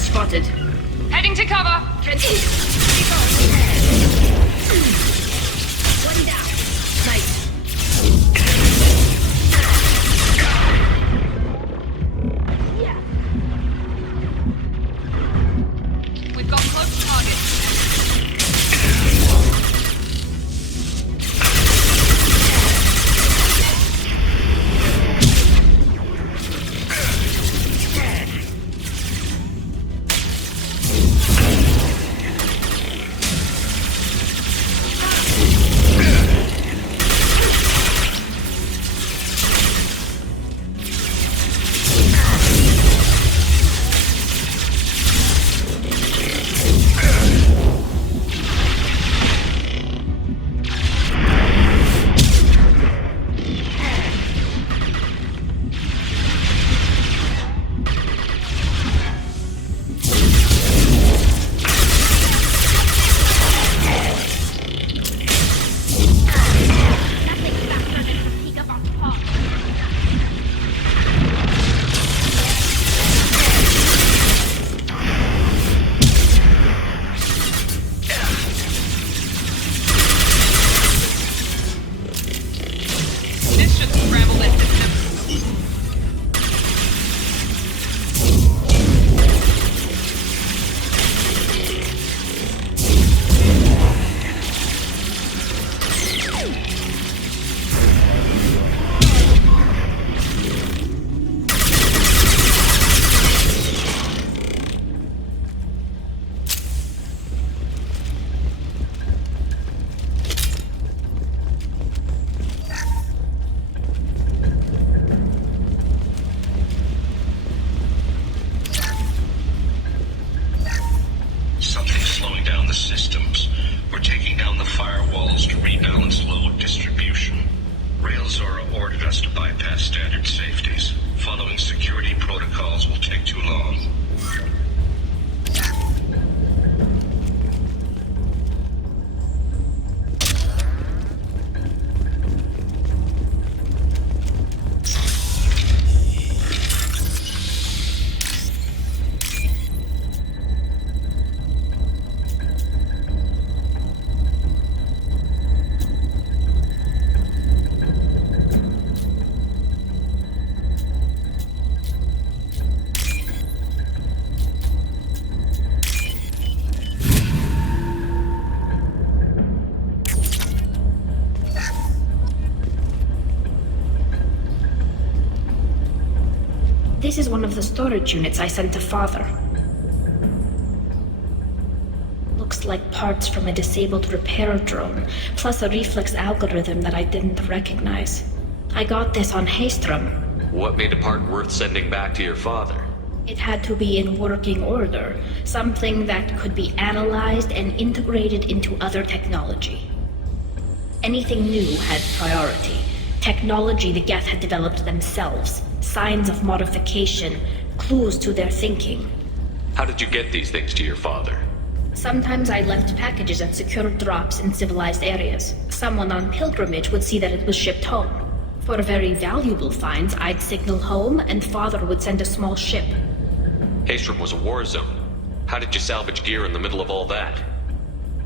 spotted. Heading to cover. One down. Nice. We've got close targets. This is one of the storage units I sent to Father. Looks like parts from a disabled repair drone, plus a reflex algorithm that I didn't recognize. I got this on Haystrom. What made a part worth sending back to your father? It had to be in working order, something that could be analyzed and integrated into other technology. Anything new had priority. Technology the Geth had developed themselves, signs of modification, clues to their thinking. How did you get these things to your father? Sometimes I left packages at secure drops in civilized areas. Someone on pilgrimage would see that it was shipped home. For very valuable finds, I'd signal home and Father would send a small ship. Haystrom was a war zone. How did you salvage gear in the middle of all that?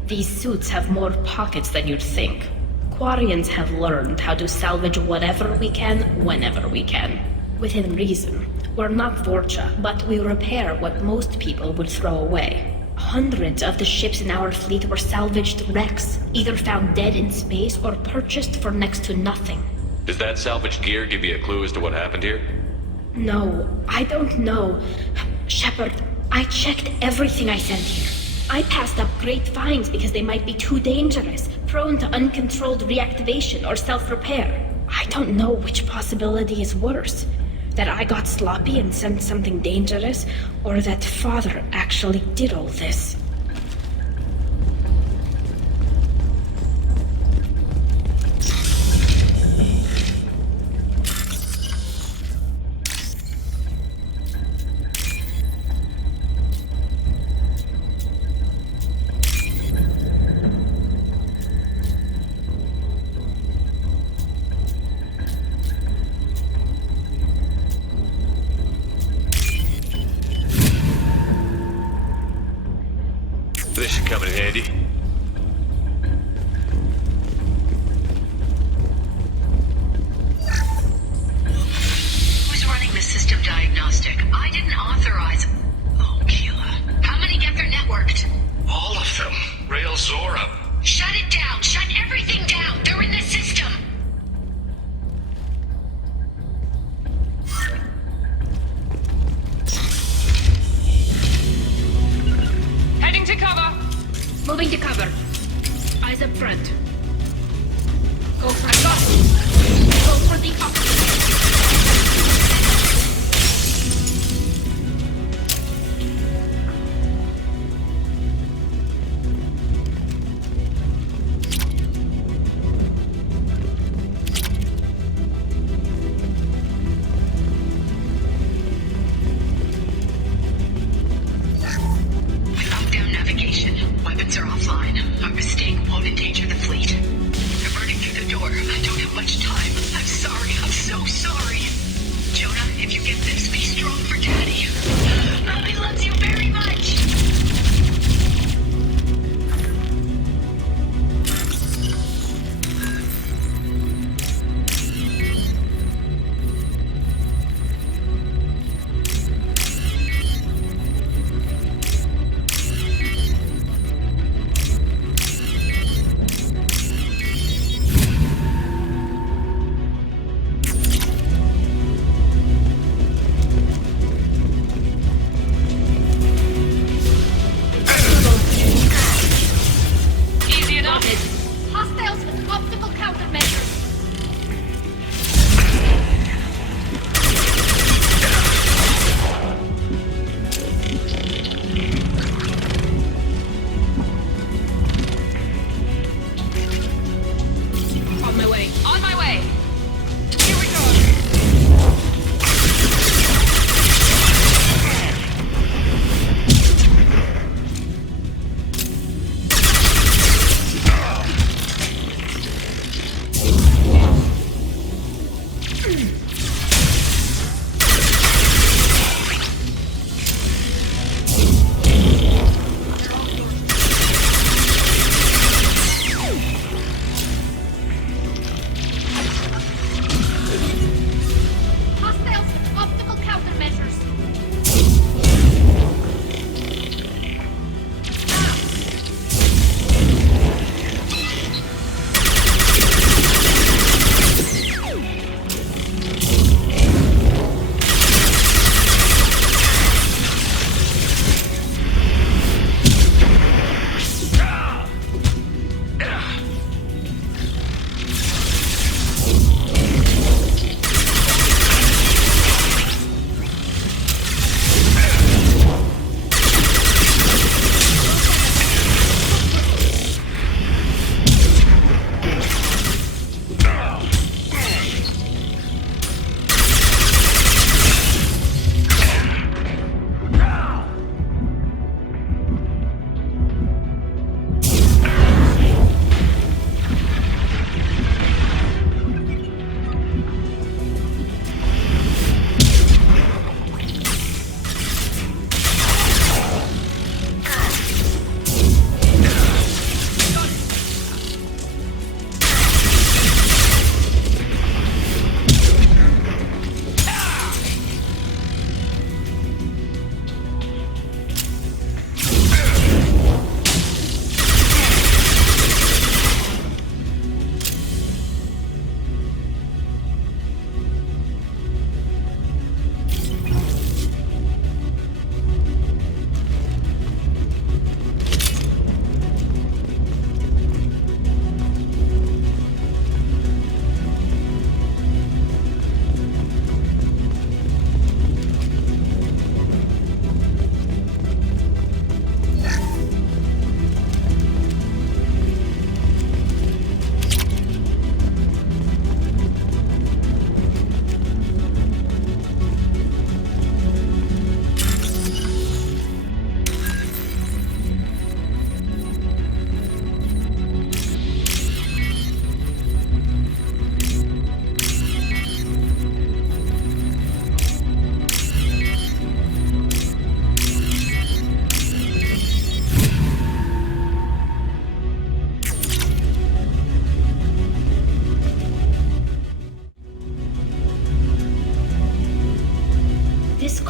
These suits have more pockets than you'd think. Quarians have learned how to salvage whatever we can, whenever we can. Within reason. We're not Vorcha, but we repair what most people would throw away. Hundreds of the ships in our fleet were salvaged wrecks, either found dead in space or purchased for next to nothing. Does that salvaged gear give you a clue as to what happened here? No, I don't know. Shepard, I checked everything I sent here. I passed up great finds because they might be too dangerous, prone to uncontrolled reactivation or self-repair. I don't know which possibility is worse. That I got sloppy and sent something dangerous, or that Father actually did all this. ready. Who's running the system diagnostic? I didn't authorize. Oh, Keela. How many get their networked? All of them. Rail Zora. Shut it down! Shut everything down! They're in the system! Heading to cover. Moving to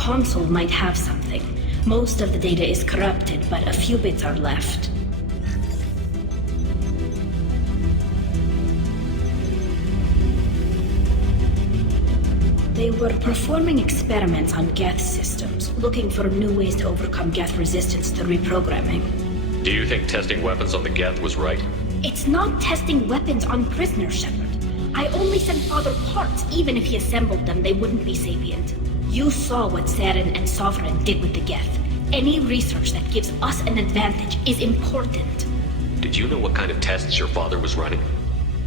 console might have something. Most of the data is corrupted, but a few bits are left. They were performing experiments on Geth systems, looking for new ways to overcome Geth resistance to reprogramming. Do you think testing weapons on the Geth was right? It's not testing weapons on prisoners, Shepard. I only sent Father parts. Even if he assembled them, they wouldn't be sapient. You saw what Saren and Sovereign did with the Geth. Any research that gives us an advantage is important. Did you know what kind of tests your father was running?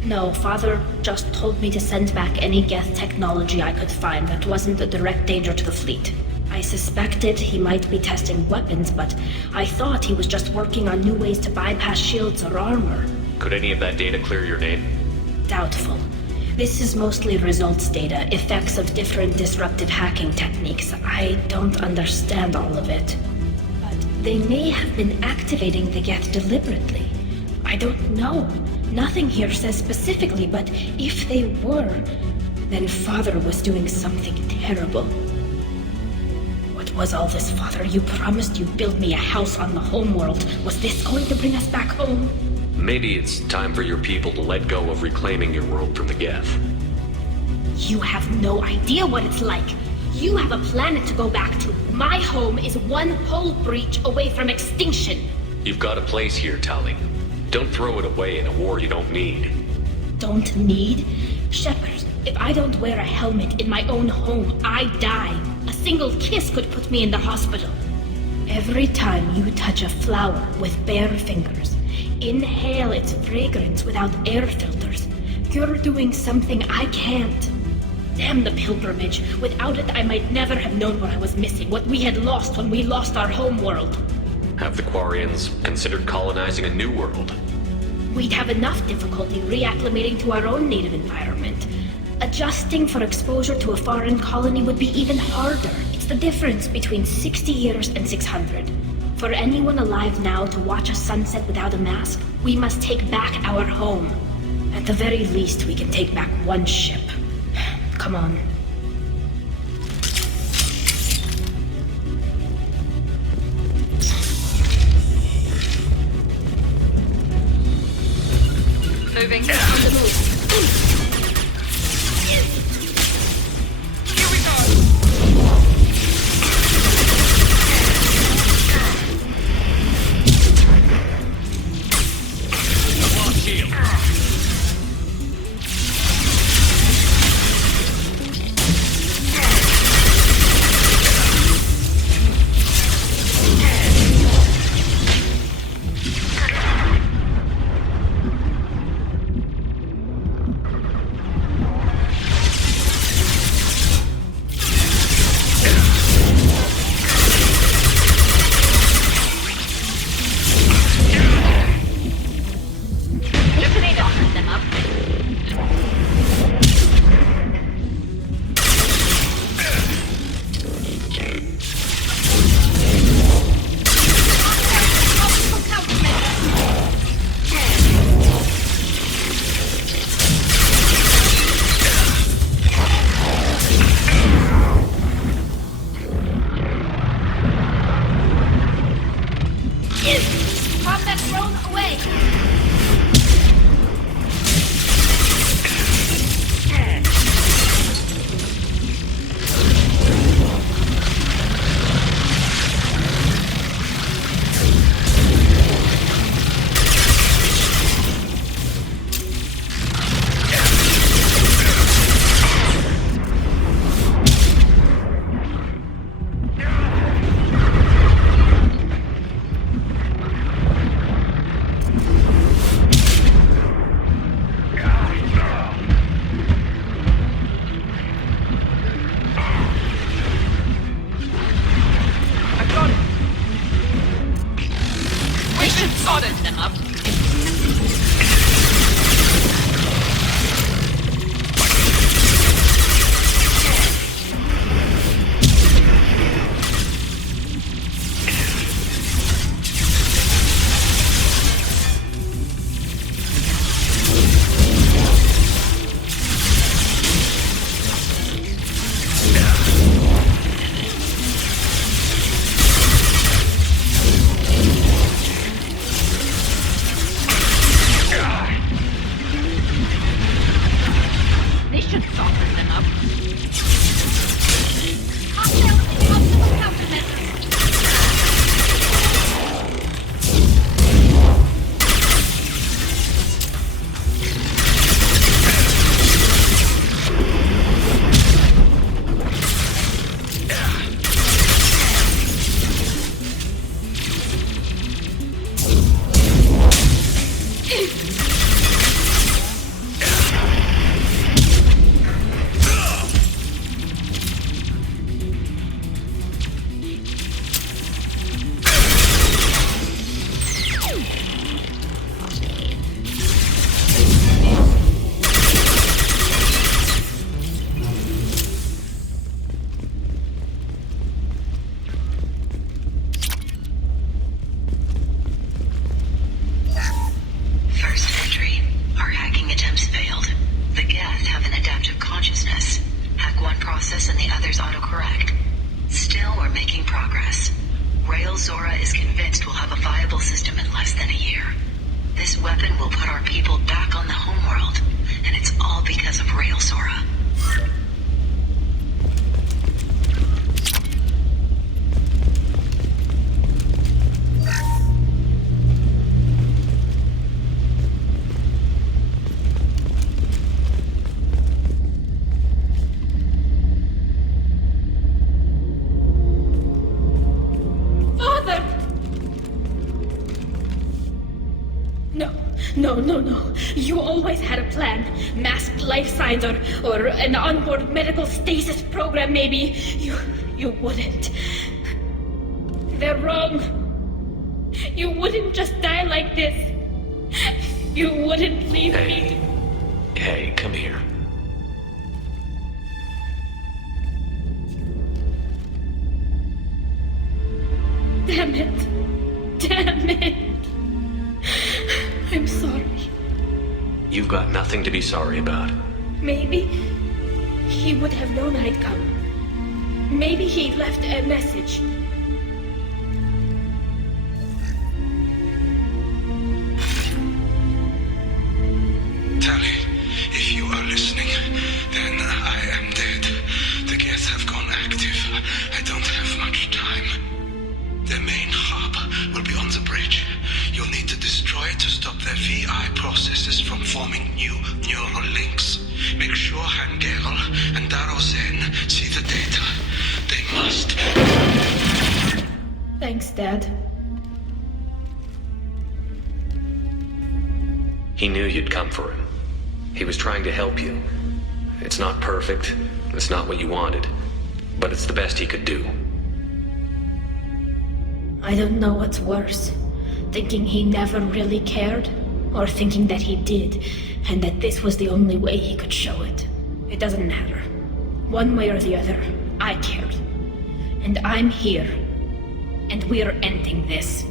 No, Father just told me to send back any Geth technology I could find that wasn't a direct danger to the fleet. I suspected he might be testing weapons, but I thought he was just working on new ways to bypass shields or armor. Could any of that data clear your name? Doubtful. This is mostly results data, effects of different disruptive hacking techniques. I don't understand all of it. But they may have been activating the Geth deliberately. I don't know. Nothing here says specifically, but if they were, then Father was doing something terrible. What was all this, Father? You promised you'd build me a house on the homeworld. Was this going to bring us back home? Maybe it's time for your people to let go of reclaiming your world from the Geth. You have no idea what it's like. You have a planet to go back to. My home is one hull breach away from extinction. You've got a place here, Tali. Don't throw it away in a war you don't need. Don't need? Shepard, if I don't wear a helmet in my own home, I die. A single kiss could put me in the hospital. Every time you touch a flower with bare fingers, inhale its fragrance without air filters, you're doing something I can't. Damn the pilgrimage. Without it, I might never have known what I was missing, what we had lost when we lost our homeworld. Have the Quarians considered colonizing a new world? We'd have enough difficulty reacclimating to our own native environment. Adjusting for exposure to a foreign colony would be even harder. It's the difference between 60 years and 600. For anyone alive now to watch a sunset without a mask, we must take back our home. At the very least, we can take back one ship. Come on. Moving. On the move. Here we go. I've lost shield. Soften them up. Hostile optimal countermeasures. First entry. Our hacking attempts failed. The Geth have an adaptive consciousness. Hack one process and the others autocorrect. Still, we're making progress. Rael Zora is convinced we'll have a viable system in less than a year. This weapon will put our people back on the homeworld, and it's all because of Rael Zora. Father! No. You always had a plan. Masked life signs or an onboard medical stasis program, maybe. You wouldn't. They're wrong. You wouldn't just die like this. You wouldn't leave me. Hey, come here. Damn it. I'm sorry. You've got nothing to be sorry about. Maybe he would have known I'd come. Maybe he left a message. Tali, if you are listening, then I am dead. The Geth have gone active. I don't have much time. Their main hub will be on the bridge. You'll need to destroy it to stop their VI processes from forming new neural links. Make sure Hangel and Darozen see the data. They must. Thanks, Dad. He knew you'd come for him. He was trying to help you. It's not perfect. It's not what you wanted. But it's the best he could do. I don't know what's worse. Thinking he never really cared, or thinking that he did, and that this was the only way he could show it. It doesn't matter. One way or the other, I cared. And I'm here. And we're ending this.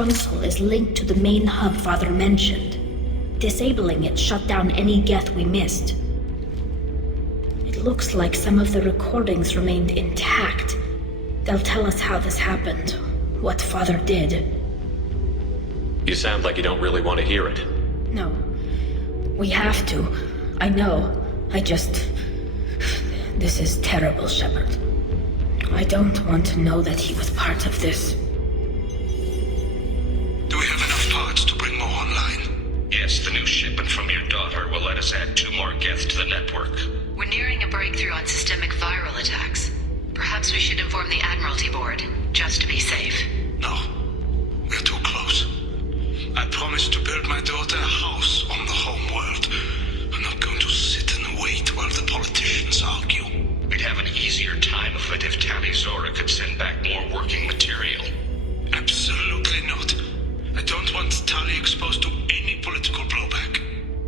console is linked to the main hub Father mentioned. Disabling it shut down any geth we missed. It looks like some of the recordings remained intact. They'll tell us how this happened, what Father did. You sound like you don't really want to hear it. No. We have to. I know. This is terrible, Shepard. I don't want to know that he was part of this. Do we have enough parts to bring more online? Yes, the new shipment from your daughter will let us add 2 more geth to the network. We're nearing a breakthrough on systemic viral attacks. Perhaps we should inform the Admiralty Board, just to be safe. No. We're too close. I promised to build my daughter a house on the home world. I'm not going to sit and wait while the politicians argue. We'd have an easier time of it if Tali Zora could send back more working material. Absolutely not. I don't want Tali exposed to any political blowback.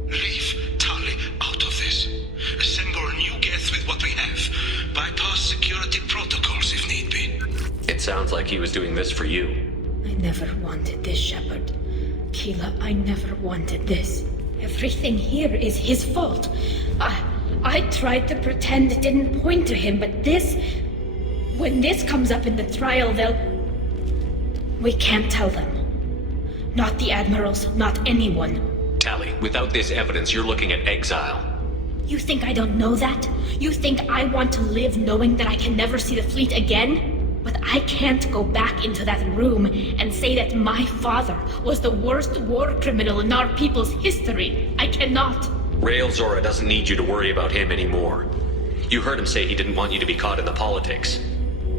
Leave Tali out of this. Assemble a new geth with what we have. Bypass security protocols if need be. It sounds like he was doing this for you. I never wanted this, Shepard. Keela, I never wanted this. Everything here is his fault. I tried to pretend it didn't point to him, but this... When this comes up in the trial, they'll... We can't tell them. Not the Admirals, not anyone. Tali, without this evidence, you're looking at exile. You think I don't know that? You think I want to live knowing that I can never see the fleet again? But I can't go back into that room and say that my father was the worst war criminal in our people's history. I cannot. Rail Zora doesn't need you to worry about him anymore. You heard him say he didn't want you to be caught in the politics.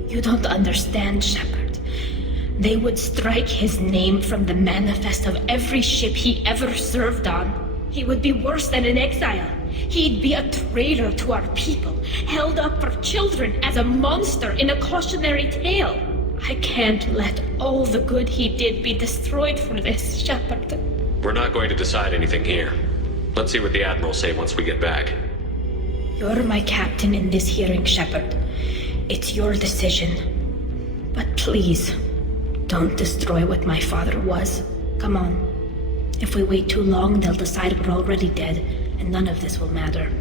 You don't understand, Shepard. They would strike his name from the manifest of every ship he ever served on. He would be worse than an exile. He'd be a traitor to our people, held up for children as a monster in a cautionary tale. I can't let all the good he did be destroyed for this, Shepard. We're not going to decide anything here. Let's see what the Admirals say once we get back. You're my captain in this hearing, Shepard. It's your decision. But please, don't destroy what my father was. Come on. If we wait too long, they'll decide we're already dead, and none of this will matter.